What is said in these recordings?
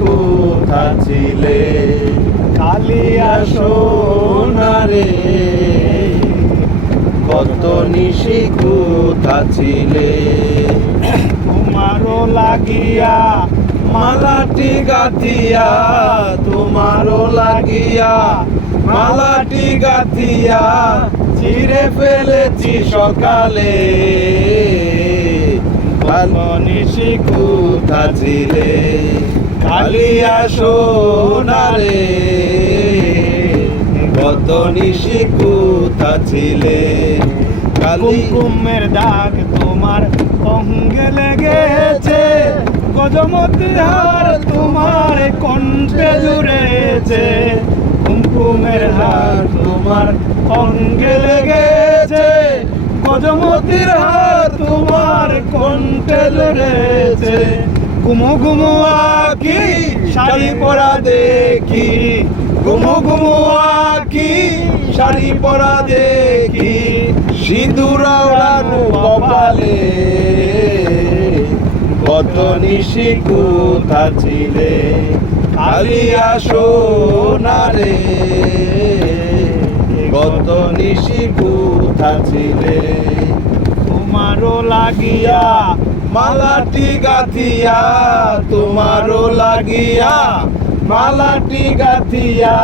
কোথা ছিলে, কালিয়া সোনারে কত নিশি কোথা ছিলে। তোমারও লাগিয়া মালাটি গাথিয়া, তোমারও লাগিয়া মালাটি গাথিয়া চিরে ফেলেছি সকালে, ভালো নিশি কোথা ছিলে, কালিয়া সোনারে কত নিশি কোথা ছিলে। কুমকুমের দাগ তোমার অঙ্গে লেগেছে, গজমতির হার তোমার কণ্ঠে জুড়েছে, কুমকুমের হার তোমার অঙ্গে লেগেছে, গজমতির হার তোমার কণ্ঠে জুড়েছে। ঘুমো ঘুমো আঁখি শাড়ি পরা দেখি, ঘুমো ঘুমো আঁখি শাড়ি পরা দেখি, সিঁদুর ওড়ানো কপালে কত নিশি কোথা ছিলে, কালিয়া সোনারে কত নিশি কোথা ছিলে। তোমারও লাগিয়া মালাটি গাথিয়া, তোমারও লাগিয়া মালাটি গাথিয়া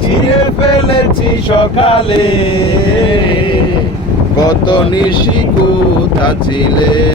ছিঁড়ে ফেলেছি সকালে, কত নিশি কোথা ছিলে।